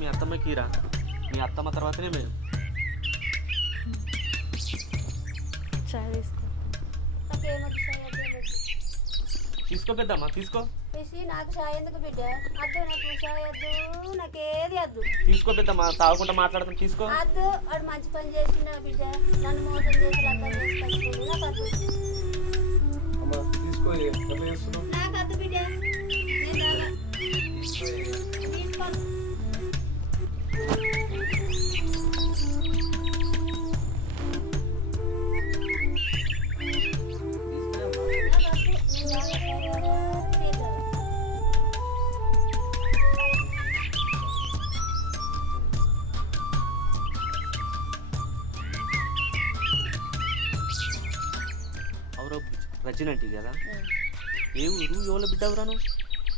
మీ అత్తమ్మకి రా, మీ అత్తమ్మ తర్వాతనే మేము. చాయ్ తీసుకో. నాకేమొద్దు చాయ్ వద్దు, ఏమొద్దు. తీసుకో పెద్దమ్మా, తీసుకో. పిసి నాకు చాయ్ ఎందుకు బిడ్డ? అద్దు, నాకు చాయ్ వద్దు, నాకేది వద్దు. తీసుకో పెద్దమ్మా, తాగకుండా మాట్లాడతాం, తీసుకో. వద్దు, వాడు మంచి పని చేసిన బిడ్డ, నన్ను మోసం చేసి లగ్గం చేసుకొచ్చుకోడు. నాకు వద్దు, అమ్మా తీసుకో. ఎట్లా చేస్తున్నావు? నాకు వద్దు బిడ్డ, నేను తాగా. తీసుకోను. అవురా రచనంటి కదా, ఏ ఊరు ఎవరి బిడ్డ ఎవరాను?